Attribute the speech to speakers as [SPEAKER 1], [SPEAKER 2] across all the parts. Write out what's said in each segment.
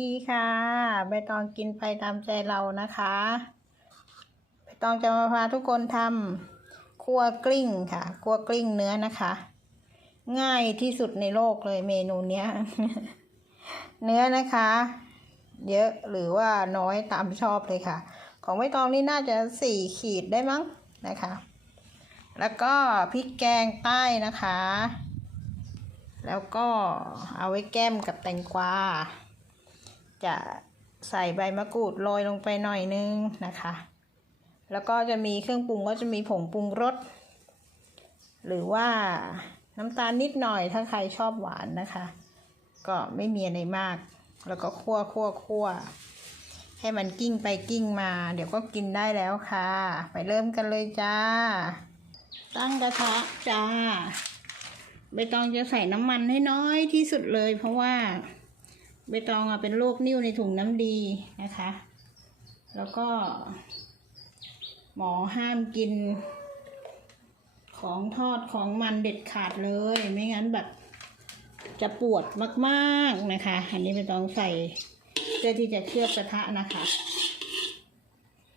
[SPEAKER 1] ดีค่ะใบตองกินไปตามใจเรานะคะใบตองจะมาพาทุกคนทำคั่วกลิ้งค่ะคั่วกลิ้งเนื้อนะคะ ง่ายที่สุดในโลกเลยเมนูเนี้ย เนื้อนะคะ เยอะหรือว่าน้อยตามชอบเลยค่ะ ของใบตองนี่น่าจะสี่ขีดได้มั้งนะคะ แล้วก็พริกแกงใต้นะคะ แล้วก็เอาไว้แก้มกับแตงกวา จะใส่ใบมะกรูดโรยลงไปหน่อยนึงนะคะ แล้วก็จะมีเครื่องปรุงก็จะมีผงปรุงรส หรือว่าน้ำตาลนิดหน่อยถ้าใครชอบหวานนะคะ ก็ไม่มีอะไรมาก แล้วก็คั่วคั่วคั่วให้มันกิ้งไปกิ้งมา เดี๋ยวก็กินได้แล้วค่ะ ไปเริ่มกันเลยจ้า ตั้งกระทะจ้าใบตองจะใส่น้ำมันให้น้อยที่สุดเลยเพราะว่า ใบตองอะเป็นโรคนิ่วในถุงน้ำดีนะคะ แล้วก็ หมอห้ามกิน ของทอดของมันเด็ดขาดเลย ไม่งั้นแบบจะปวดมากๆนะคะ อันนี้ใบตองใส่เพื่อที่จะเคลือบกระทะนะคะ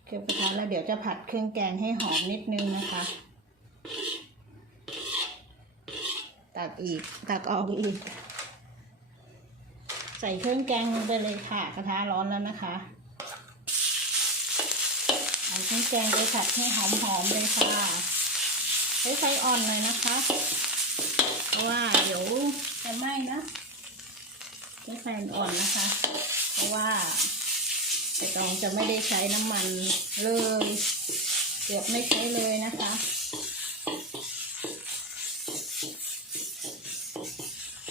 [SPEAKER 1] เคลือบกระทะแล้วเดี๋ยวจะผัดเครื่องแกงให้หอมนิดนึงนะคะ ตักอีก ตักออกอีก ใส่เครื่องแกงลงไปเลยค่ะกระทะร้อนแล้วนะคะเอาเครื่องแกงไปผัดให้หอมๆเลยค่ะใช้ไฟอ่อนหน่อยนะคะ เพราะว่าเดี๋ยวจะไหม้นะใช้ไฟอ่อนนะคะ เพราะว่าไอตองจะไม่ได้ใช้น้ำมันเลย เกือบไม่ใช้เลยนะคะ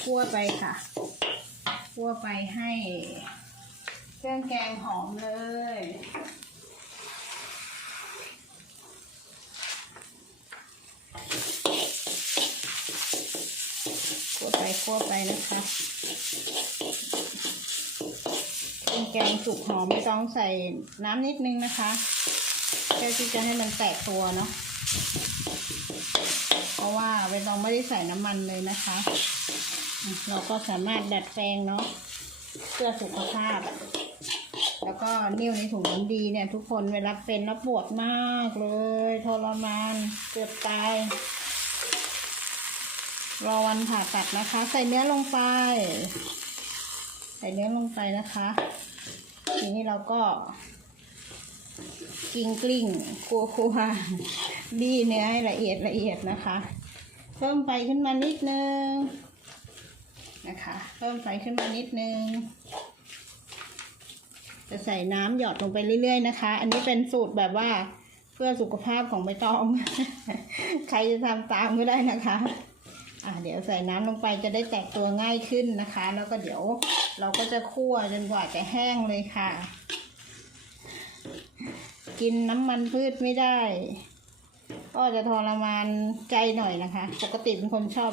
[SPEAKER 1] คั่วไปค่ะ คั่วไปให้เครื่องแกงหอมเลยคั่วไปคั่วไปนะคะเครื่องแกงสุกหอมไม่ต้องใส่น้ำนิดนึงนะคะแค่ที่จะให้มันแตกตัวเนาะเพราะว่าใบตองไม่ได้ใส่น้ำมันเลยนะคะ เราก็สามารถดัดแปลงเนาะเพื่อสุขภาพ แล้วก็นิ่วในถุงน้ำดีเนี่ย ทุกคนเวลาเป็นแล้วปวดมากเลยทรมานเกือบตายรอวันผ่าตัดนะคะ ใส่เนื้อลงไป ใส่เนื้อลงไปนะคะ ทีนี้เราก็กลิ้งกลิ้งคัวคัวบี้เนื้อให้ละเอียดละเอียดนะคะ เพิ่มไฟขึ้นมานิดนึง นะคะเพิ่มไฟขึ้นมานิดนึง จะใส่น้ำหยอดลงไปเรื่อย ๆ นะคะ อันนี้เป็นสูตรแบบว่าเพื่อสุขภาพของใบตอง ใครจะทำตามก็ได้นะคะอะเดี๋ยวใส่น้ำลงไปจะได้แตกตัวง่ายขึ้นนะคะ แล้วก็เดี๋ยวเราก็จะคั่วจนกว่าจะแห้งเลยค่ะ กินน้ำมันพืชไม่ได้ ก็จะทรมานใจหน่อยนะคะ ปกติเป็นคนชอบ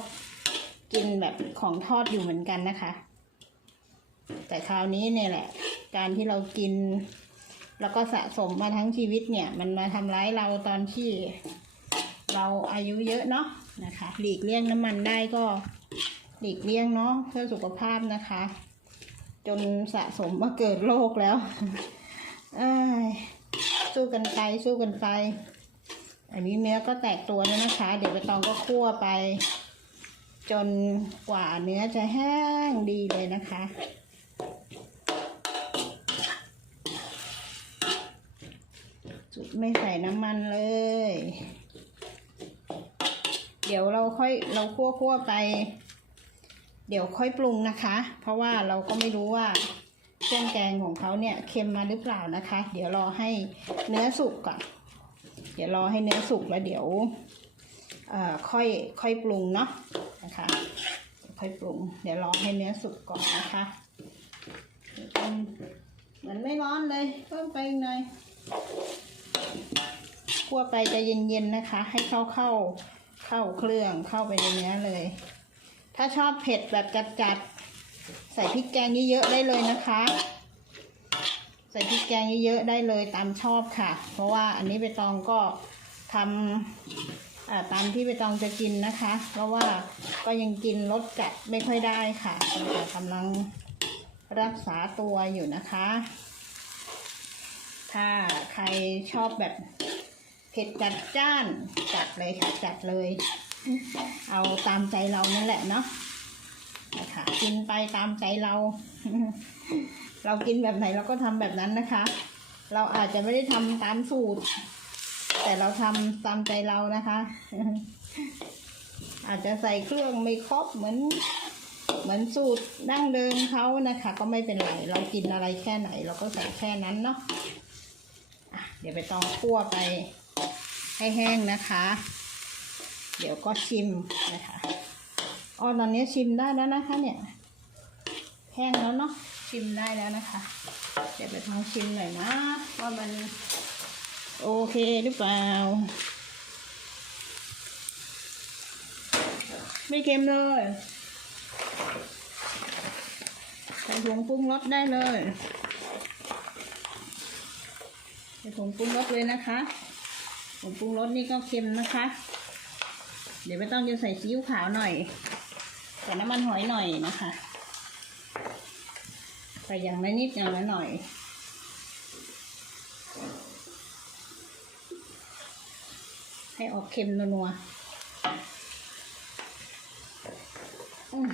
[SPEAKER 1] กินแบบของทอดอยู่เหมือนกันนะคะ แต่คราวนี้เนี่ยแหละ การที่เรากิน แล้วก็สะสมมาทั้งชีวิตเนี่ย มันมาทำร้ายเราตอนที่เราอายุเยอะเนาะนะคะ หลีกเลี่ยงน้ำมันได้ก็หลีกเลี่ยงเนาะเพื่อสุขภาพนะคะ จนสะสมมาเกิดโรคแล้วอ้ยสู้กันไปสู้กันไป อันนี้เนื้อก็แตกตัวแล้วนะคะ เดี๋ยวใบตองก็คั่วไป จนกว่าเนื้อจะแห้งดีเลยนะคะ จุดไม่ใส่น้ำมันเลย เดี๋ยวเราค่อยเราคั่วคั่วไป เดี๋ยวค่อยปรุงนะคะ เพราะว่าเราก็ไม่รู้ว่าเครื่องแกงของเขาเนี่ยเค็มมาหรือเปล่านะคะ เดี๋ยวรอให้เนื้อสุกก่อนเดี๋ยวรอให้เนื้อสุกแล้วเดี๋ยวค่อยค่อยปรุงเนาะ นะคะค่อยปรุง เดี๋ยวรอให้เนื้อสุกก่อนนะคะเหมือนไม่ร้อนเลยเพิ่มไปอีกหน่อยคั่วไปจะเย็นๆนะคะ ให้เข้าเข้าเข้าเครื่องเข้าไปในเนื้อเลย ถ้าชอบเผ็ดแบบจัดๆใส่พริกแกงเยอะๆได้เลยนะคะ ใส่พริกแกงเยอะๆได้เลยตามชอบค่ะ เพราะว่าอันนี้ใบตองก็ทำอ่า ตามที่ใบตองจะกินนะคะ เพราะว่าก็ยังกินรสจัดไม่ค่อยได้ค่ะแต่กำลังรักษาตัวอยู่นะคะ ถ้าใครชอบแบบเผ็ดจัดจ้านจัดเลยค่ะจัดเลย เอาตามใจเรานั่นแหละเนาะนะคะกินไปตามใจเรา เรากินแบบไหนเราก็ทำแบบนั้นนะคะ เราอาจจะไม่ได้ทำตามสูตร แต่เราทำตามใจเรานะคะ อาจจะใส่เครื่องไม่ครบเหมือน เหมือนสูตรดั้งเดิมเขานะคะ ก็ไม่เป็นไร เรากินอะไรแค่ไหน เราก็ใส่แค่นั้นเนาะะเดี๋ยวไปต้องคั่วไปให้แห้งนะคะ เดี๋ยวก็ชิมนะคะอ๋อตอนนี้ชิมได้แล้วนะคะ เนี่ย แห้งแล้วเนาะชิมได้แล้วนะคะ เดี๋ยวไปลองชิมหน่อยนะว่ามัน โอเคหรือเปล่า ไม่เค็มเลยใส่ถุงปรุงรสได้เลยใส่ถุงปรุงรสเลยนะคะผงปรุงรสนี่ก็เค็มนะคะ เดี๋ยวไม่ต้องจะใส่ซีอิ๊วขาวหน่อยใส่น้ำมันหอยหน่อยนะคะใส่อย่างละนิดอย่างละหน่อย ให้ออกเค็มนัวๆอืม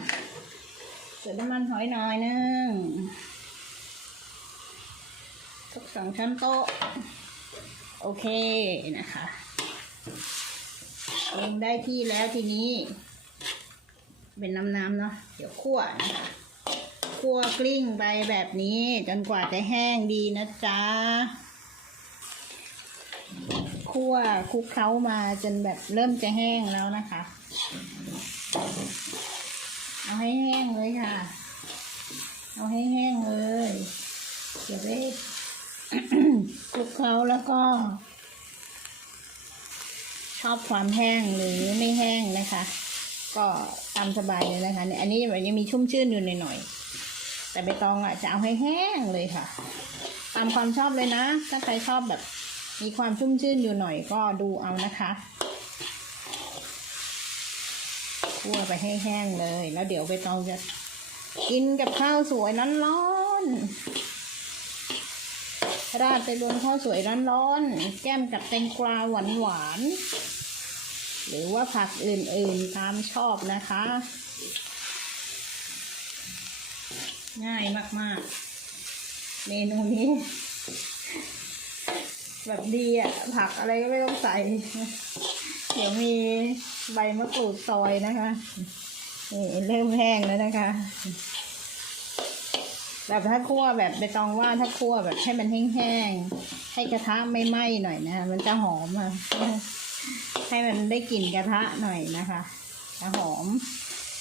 [SPEAKER 1] น้ำมันหอยหน่อยนึงสักสองช้อนโต๊ะ โอเคนะคะลงได้ที่แล้วทีนี้ เป็นน้ำน้ำๆเนาะเดี๋ยวคั่วนะคะคั่วกลิ้งไปแบบนี้จนกว่าจะแห้งดีนะจ๊ะ คั่วคลุกเคล้ามาจนแบบเริ่มจะแห้งแล้วนะคะ เอาให้แห้งเลยค่ะ เอาให้แห้งเลยเดี๋ยวไปคลุกเคล้าแล้วก็ ชอบความแห้งหรือไม่แห้งนะคะ ก็ตามสบายเลยนะคะเนี่ยอันนี้แบบยังมีชุ่มชื่นอยู่หน่อยๆแต่ใบตองอะจะเอาให้แห้งเลยค่ะ ตามความชอบเลยนะ ถ้าใครชอบแบบ มีความชุ่มชื่นอยู่หน่อยก็ดูเอานะคะคั่วไปให้แห้งเลย แล้วเดี๋ยวใบตองจะกินกับข้าวสวยร้อนๆราดไปบนข้าวสวยร้อนๆแก้มกับแตงกวาหวานๆหรือว่าผักอื่นๆตามชอบนะคะ ง่ายมากๆ เมนูนี้ แบบดีอะ ผักอะไรก็ไม่ต้องใส่ เดี๋ยวมีใบมะกรูดซอยนะคะนี่เริ่มแห้งแล้วนะคะ แบบถ้าคั่วแบบใบตองว่าถ้าคั่วแบบให้มันแห้งๆให้กระทะไม่ไหม้หน่อยนะคะมันจะหอมอะให้มันได้กลิ่นกระทะหน่อยนะคะจะหอม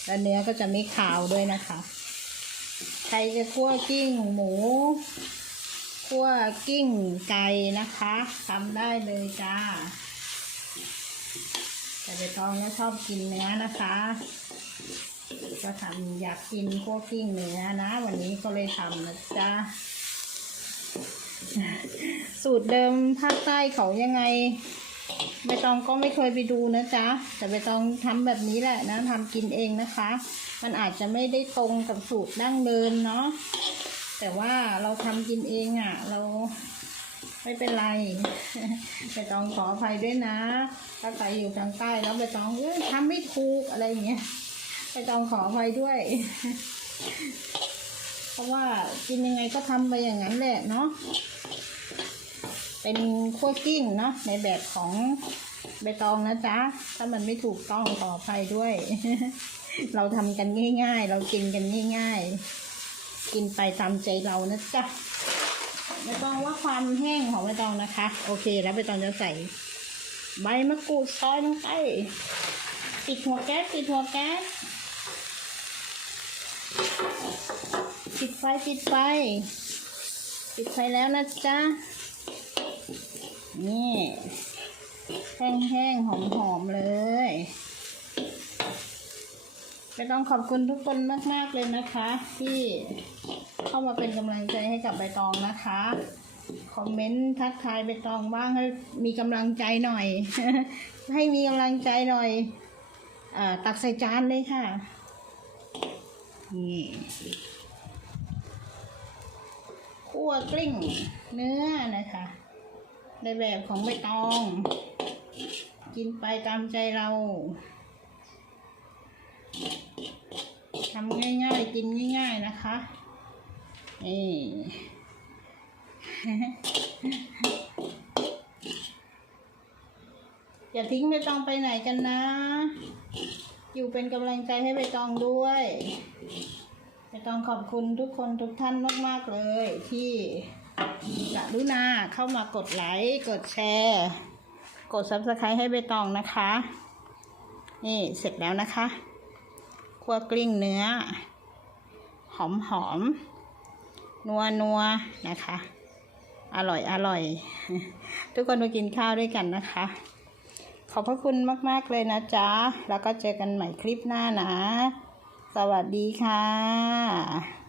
[SPEAKER 1] แล้วเนื้อก็จะไม่คาวด้วยนะคะ ใครจะคั่วกิ้งหมู คั่วกิ้งไก่นะคะทำได้เลยจ้า แต่ใบตองก็ชอบกินเนื้อนะคะก็ทำอยากกินคั่วกิ้งเนื้อนะ วันนี้ก็เลยทำนะจ๊ะสูตรเดิมภาคใต้เขายังไงใบตองก็ไม่เคยไปดูนะจ๊ะ แต่ใบตองทำแบบนี้แหละนะทำกินเองนะคะ มันอาจจะไม่ได้ตรงกับสูตรดั้งเดิมเนาะ แต่ว่าเราทำกินเองอะ่ะ เราไม่เป็นไรใบตองขออภัยด้วยนะถ้าใครอยู่ทางใต้แล้วใบตองเอ้ยทำไม่ถูกอะไรอย่างเงี้ยใบตองขออภัยด้วย เพราะว่ากินยังไงก็ทำไปอย่างนั้นแหละเนาะเป็นคั่วกิ้งเนาะในแบบของใบตองนะจ๊ะ ถ้ามันไม่ถูกต้องขออภัยด้วย เราทำกันง่าย ๆ เรากินกันง่าย ๆ กินไปตามใจเรานะจ๊ะใบตองว่าความแห้งของใบตองนะคะ โอเค แล้วใบตองจะใส่ ใบมะกรูดซอยลงไปปิดหัวแก๊สปิดหัวแก๊สปิดไฟปิดไฟปิดไฟแล้วนะจ๊ะนี่แห้งๆหอมๆเลย ไปต้องขอบคุณทุกคนมากๆเลยนะคะ ที่เข้ามาเป็นกำลังใจให้กับใบตองนะคะ คอมเมนต์ทักทายใบตองบ้างให้มีกำลังใจหน่อย ให้มีกำลังใจหน่อยอตักใส่จานเลยค่ะนี่คั่วกลิ้งเนื้อนะคะในแบบของใบตอง กินไปตามใจเรา ทำง่ายๆ กินง่ายๆนะคะนี่อย่าทิ้งใบตองไปไหนกันนะ อยู่เป็นกำลังใจให้ใบตองด้วยใบตองขอบคุณทุกคนทุกท่านมาก ๆ เลย ที่กรุณาเข้ามากดไลค์ กดแชร์ กด subscribe ให้ใบตองนะคะ นี่เสร็จแล้วนะคะ คั่วกลิ้งเนื้อ หอมหอมนัวนัวๆนะคะ อร่อยอร่อย ทุกคนมากินข้าวด้วยกันนะคะ ขอบพระคุณมาก ๆ เลยนะจ๊ะ แล้วก็เจอกันใหม่คลิปหน้านะ สวัสดีค่ะ